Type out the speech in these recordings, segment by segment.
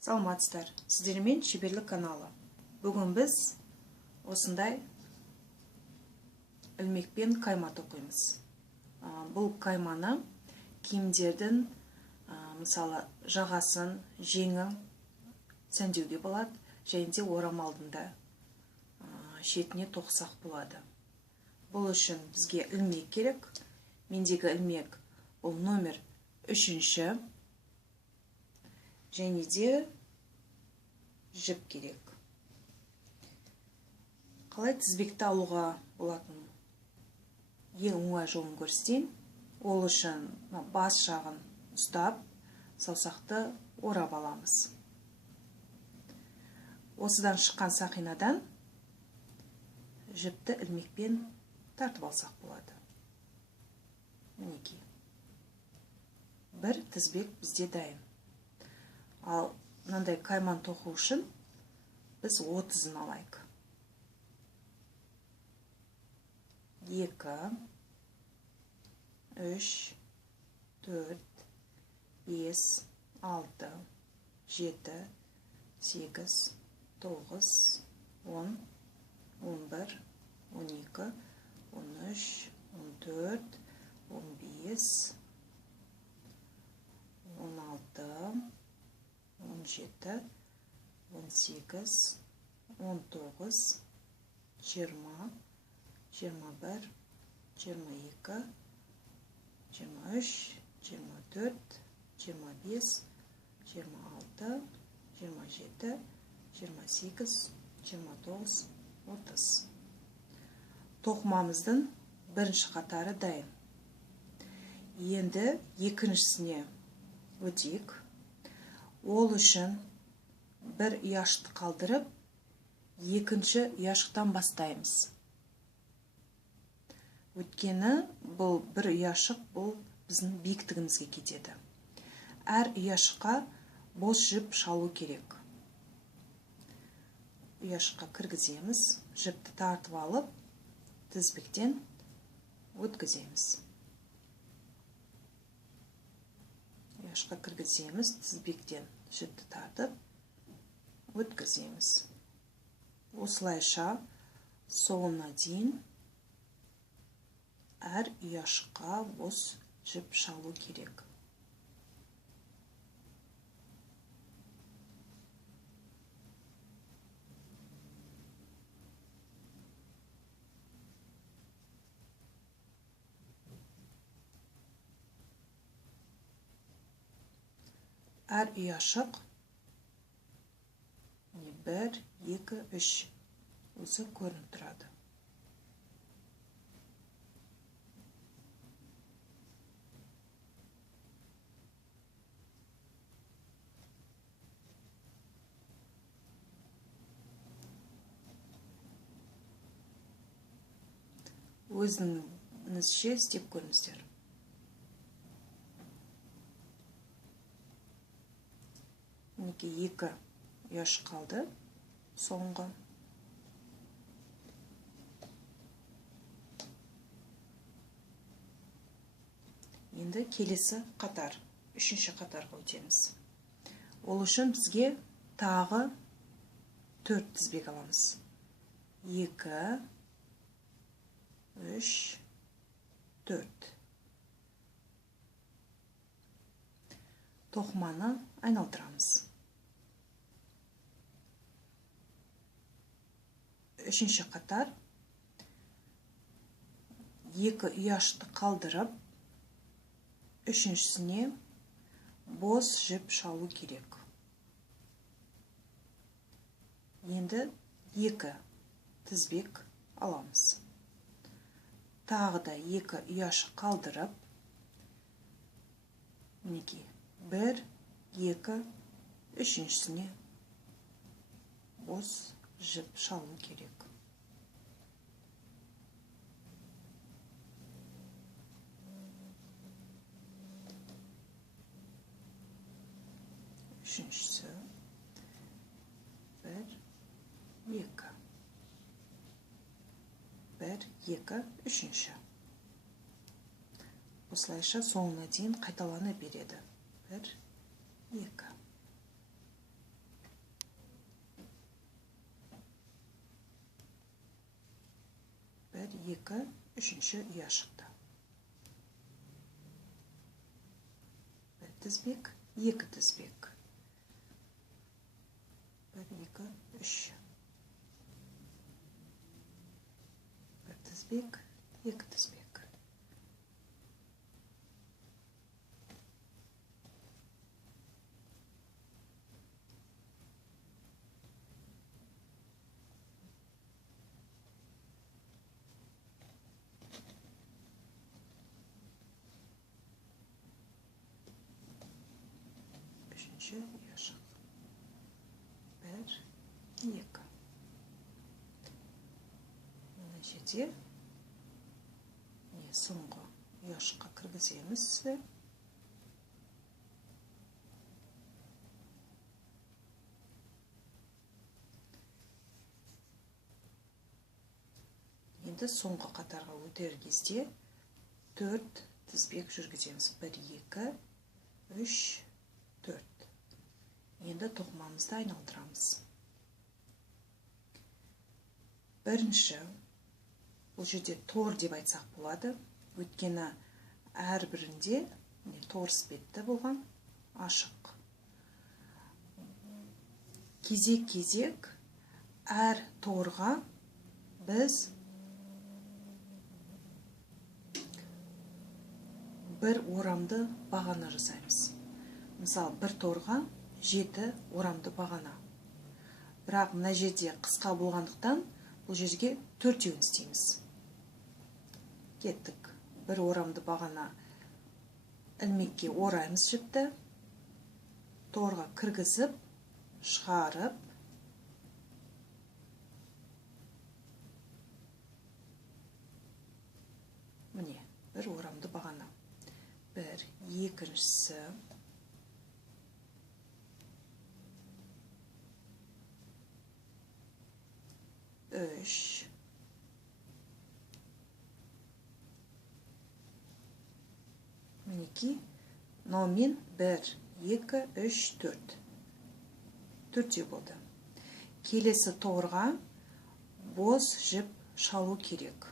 Саламатсыздар, сіздермен шеберлік каналы. Бүгін біз осындай ілмекпен қайма тоқимыз. Бұл қайманы киімдердің мысалы жағасын, жеңін сәндеуге болады, және де орамалдың да шетіне тоқсақ болады. Бұл үшін бізге ілмек керек. Мендегі ілмек бұл номер 3-ші. Және де жіп керек. Қалай тізбекті алуға болатын ең оңай жолын көрсетейін. Ол үшін бас жағын ұстап, саусақты орап аламыз. Осыдан шыққан сақинадан жіпті ілмекпен тартып алсақ болады. Мінекей. Бір тізбек бізде дайын. Ал мынандай қайман тоқу үшін біз 30-ын алайық. 2, 3, 4, 5, 6, 7, 8, 9, 10, 11, 12, 13, 14, 15, 16, 17, 18, 19, 20, 21, 22, 23, 24, 25, 26, 27, 28, 29, 30. Тоқымамыздың бірінші қатары дайын. Енді екіншісіне өтейік. Ол үшін бір ұяшықты қалдырып, екінші ұяшықтан бастаймыз. Өйткені бұл бір ұяшық бұл біздің биіктігімізге кетеді. Әр ұяшыққа бос жіп шалу керек. Ұяшыққа кіргіземіз, жіпті тартып алып, тізбектен өткіземіз. Ұяшыққа кіргіземіз, тізбектен жіпті тартып, өткіземіз. Осылайша соңына дейін әр ұяшыққа бос жіп шалу керек. Әр ұяшық 1, 2, 3 өзі көрініп тұрады. Өзіңізше істеп көріңіздер. Мінекей 2 ұяшық қалды, соңғы. Енді келесі қатар, 3-ші қатарға өтеміз. Ол үшін бізге тағы 4 тізбек аламыз. 2, 3, 4. Тоқыманы айналдырамыз. 3-ші қатар 2 ұяшықты қалдырып, 3-шісіне бос жіп шалу керек. Енді 2 тізбек аламыз. Тағы да 2 ұяшық қалдырып, мінекей 1, 2, 3-шісіне бос жіп шалу керек. Үшіншісі 1, 2. 1, 2, 3-ші. Осылайша соңына дейін қайталана береді. 1, 2. 2, үшінші ұя шықты. Бір тізбек, 2 тізбек. 1, 2, 3. Бір тізбек, 2 тізбек. Үшінші ұя шық. 1, 2. Мына жерде соңғы ұя шыққа кіргіземіз. Енді соңғы қатарға өтер кезде 4 тізбек жүргіземіз. 1, 2, 3, 4. Енді тоқымамызды айналдырамыз. Бірінші, бұл жерде тор деп айтсақ болады. Өйткені әрбірінде тор іспетті болған, ашық. Кезек-кезек әр торға біз бір орамды бағана жасаймыз. Мысалы, бір торға 7 орамды бағана. Бірақ мына жерде қысқа болғандықтан бұл жерге 4-еуін істейміз. Кеттік. Бір орамды бағана ілмекке ораймыз жіпті. Торға кіргізіп, шығарып, міне, бір орамды бағана. Бір, екіншісі, 3, мінеки, мынаумен 1, 2, 3, 4. 4 болды. Келесі торға бос жіп шалу керек.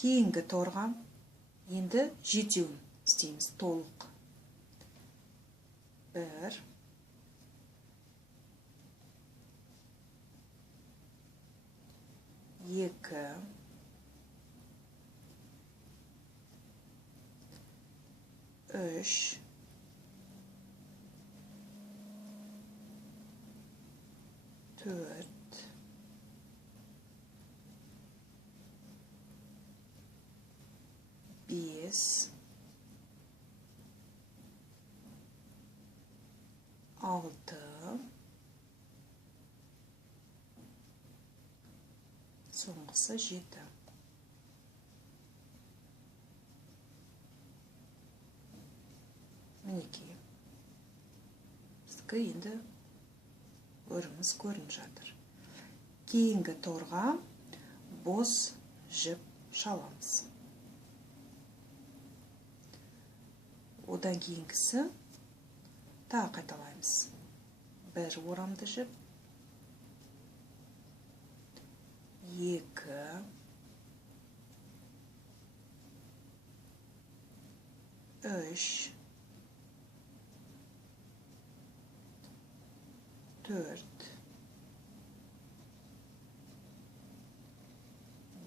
Кейінгі торға енді 7-еуін істейміз толық. 1, 2, 3, 4, 5, 6, соңғысы 7. Мінекей. Біздікі енді өріміз көрініп жатыр. Кейінгі торға бос жіп шаламыз. Одан кейінгісі тағы қайталаймыз. Бір орамды жіп, 2, 3, 4,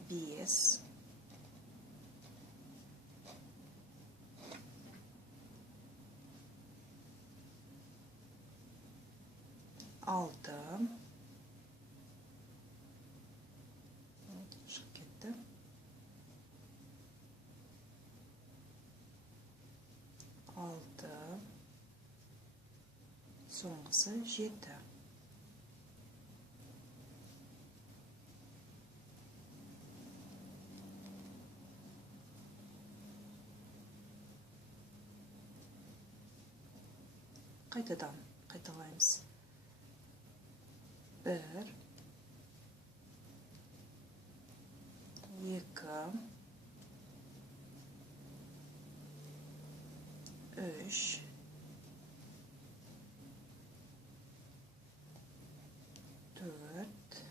5, 6, шығып кетті. 6, соңғысы 7. Қайтадан қайталаймыз. 1, 2, 3, 4,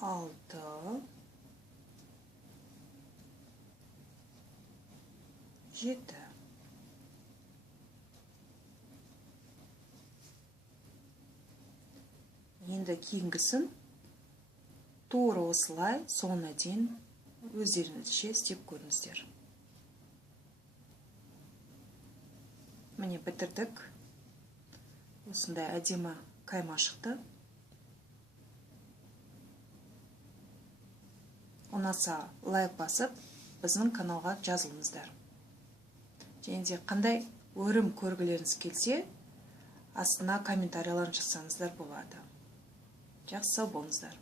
6, 7. Енді кейінгісін тура осылай соңына дейін өздеріңізше істеп көріңіздер. Міне бітірдік. Осындай әдемі қайма шықты. Ұнаса лайк басып, біздің каналға жазылыңыздар. Және де қандай өрім көргілеріңіз келсе, астына комментарияларын жазсаңыздар болады. Жақсы, сау болыңыздар.